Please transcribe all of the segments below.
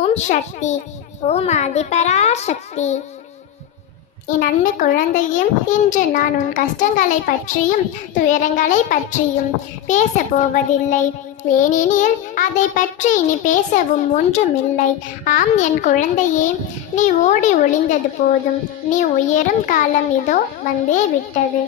ஓம் சக்தி. ஓம் ஆதிபராசக்தி. என் அன்பு குழந்தையும், இன்று நான் உன் கஷ்டங்களை பற்றியும் துயரங்களை பற்றியும் பேச போவதில்லை. ஏனெனில் அதை பற்றி இனி பேசவும் ஒன்றுமில்லை. ஆம் என் குழந்தையே, நீ ஓடி ஒளிந்தது போதும். நீ உயரும் காலம் இதோ வந்தே விட்டது.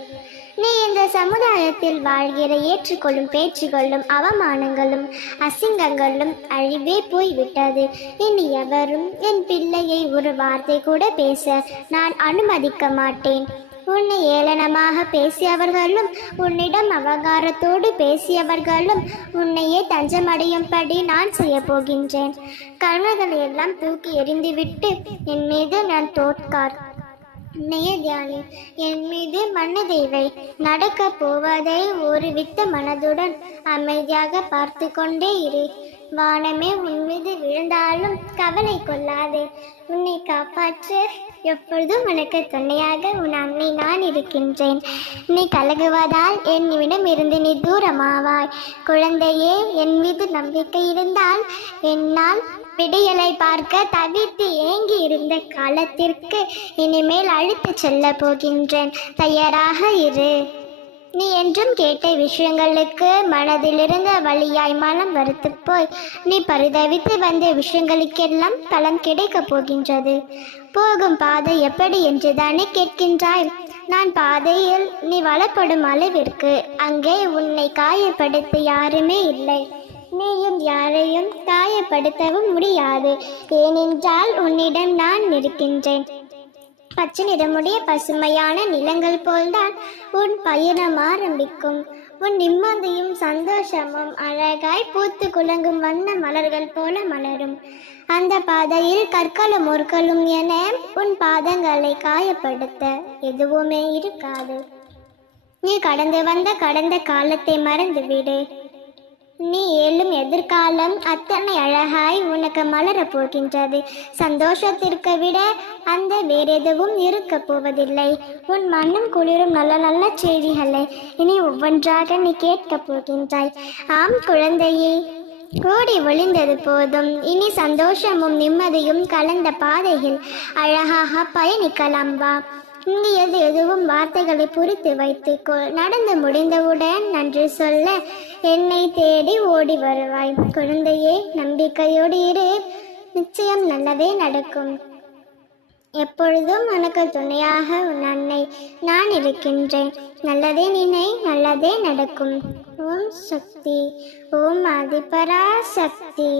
நீ இந்த சமுதாயத்தில் வாழ்கிற ஏற்றுக்கொள்ளும் பேச்சுகளும் அவமானங்களும் அசிங்கங்களும் அழிவே போய்விட்டது. இனி எவரும் என் பிள்ளையை ஒரு வார்த்தை கூட பேச நான் அனுமதிக்க மாட்டேன். உன்னை ஏளனமாக பேசியவர்களும் உன்னிடம் அவகாரத்தோடு பேசியவர்களும் உன்னையே தஞ்சமடையும்படி நான் செய்ய போகின்றேன். கனவுகளை எல்லாம் தூக்கி எறிந்துவிட்டு என் மீது நான் தோற்கார் உன்னையே தியானி. என் மீது மனதேவை. நடக்க போவதை ஒரு வித்த மனதுடன் அமைதியாக பார்த்து கொண்டே இரு. வானமே உன் மீது விழுந்தாலும் கவலை கொள்ளாதே. உன்னை காப்பாற்ற எப்பொழுதும் உனக்கு துணையாக உன் அன்னை நான் இருக்கின்றேன். நீ கலகுவதால் என்னிடம் இருந்து நீ தூரமாவாய். குழந்தையே, என் மீது நம்பிக்கை இருந்தால் என்னால் விடியலை பார்க்க தவித்து ஏங்கி இருந்த காலத்திற்கு இனிமேல் அழைத்து செல்ல போகின்றேன். தயாராக இரு. நீ என்றும் கேட்ட விஷயங்களுக்கு மனதிலிருந்த வழியாய் மனம் வறுத்து போய் நீ பரிதவித்து வந்த விஷயங்களுக்கெல்லாம் பலன் கிடைக்கப் போகின்றது. போகும் பாதை எப்படி என்று தானே கேட்கின்றாய்? நான் பாதையில் நீ வளப்படும் அளவிற்கு அங்கே உன்னை காயப்படுத்த யாருமே இல்லை. நீயும் யாரையும் காயப்படுத்தவும் முடியாது. ஏனென்றால் உன்னிடம் நான் இருக்கின்றேன். பச்சை நிறமுடைய பசுமையான நிலங்கள் போல்தான் உன் பயணம் ஆரம்பிக்கும். உன் நிம்மதியும் சந்தோஷமும் அழகாய் பூத்து குலங்கும் வண்ண மலர்கள் போல மலரும். அந்த பாதையில் கற்களும் முற்களும் என உன் பாதங்களை காயப்படுத்த எதுவுமே இருக்காது. நீ கடந்து வந்த கடந்த காலத்தை மறந்துவிடு. நீ ஏழும் எதிர்காலம் அத்தனை அழகாய் உனக்கு மலரப் போகின்றது. சந்தோஷத்திற்கு விட அந்த வேறெதுவும் இருக்க போவதில்லை. உன் மனம் குளிரும் நல்ல நல்ல செய்திகளை இனி ஒவ்வொன்றாக நீ கேட்கப் போகின்றாய். ஆம் குழந்தையே, ஓடி ஒளிந்தது போதும். இனி சந்தோஷமும் நிம்மதியும் கலந்த பாதையில் அழகாக பயணிக்கலாம். வா. இங்கு எதுவும் வார்த்தைகளை புரித்து வைத்துக்கொள். நடந்து முடிந்தவுடன் நன்றி சொல்ல என்னை தேடி ஓடி வருவாய். குழந்தையே, நம்பிக்கையோடு இரு. நிச்சயம் நல்லதே நடக்கும். எப்பொழுதும் உனக்கு துணையாக உன் அன்னை நான் இருக்கின்றேன். நல்லதே நினை, நல்லதே நடக்கும். ஓம் சக்தி. ஓம் ஆதிபராசக்தி.